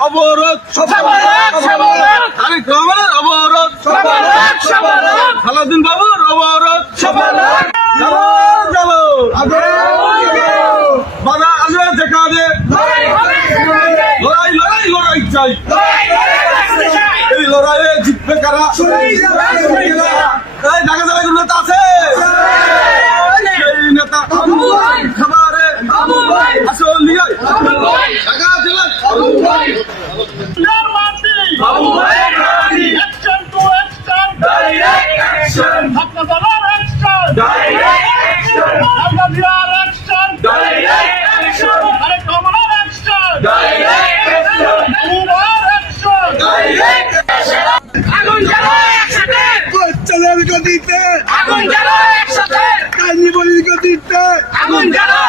অবরোধ তারেক রহমানের অবরোধ সালাউদ্দিন বাবুর অবরোধ যাবো বাধা আসবে যেখানে লড়াই লড়াই লড়াই চাই এই লড়াইয়ে জিতবে কারা এই ঢাকা জেলায় কোন নেতা আছে সেই নেতা খাবারে আসলিয়ায় ঢাকা জেলায় আগুন জ্বালো একসাথে, বাচ্চাদের গতিতে আগুন জ্বালো একসাথে, কাহিনী বলির গতিতে আগুন জ্বালো